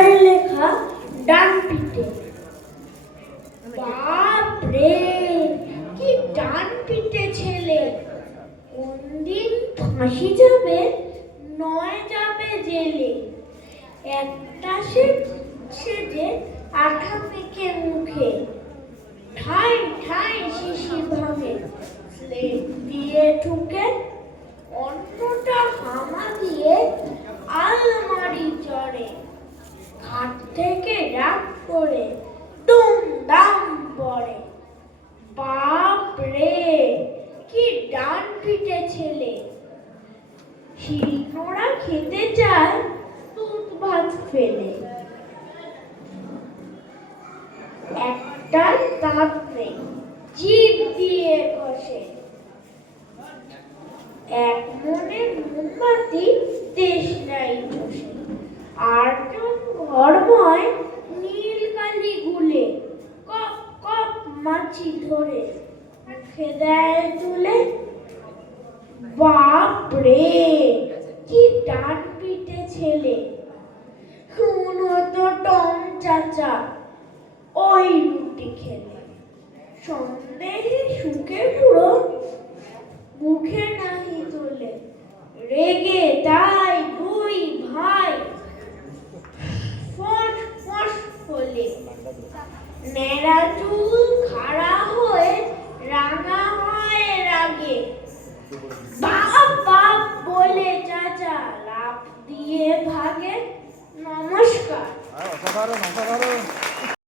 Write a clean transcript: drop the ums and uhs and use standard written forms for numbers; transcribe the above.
তার লেখা ডান পিঠে। বাপ রে, কি ডান পিঠে ছেলে! কোন দিন ফাঁসি যাবে, নয় যাবে জেলে। একটা সেজে আঠা মেখে মুখে, ঠাই ঠাই শিশি ভাঙে স্লেট দিয়ে ঠুকে। অন্যটা হামা দিয়ে আলমারি চড়ে, খাট থেকে রাগ করে দুম দাম পড়ে। বাপ রে, কি ডান পিঠে ছেলে! শিলনোড়া খেতে চায় দুধ ভাত ফেলে। একটা দাঁত নেই, জিভ দিয়ে কষে। এক মনে মোমবাতি তেষ্টাই চষে। আটজন ঘরময় নীল কালি গুলে, কপ কপ মাছি ধরে মুখে দেয় তুলে। বাপ রে, কি ডান পিঠে ছেলে! খুন হতো টম চাচা ওই রুটি খেলে। সন্দেহে সুখে পুরো মুখে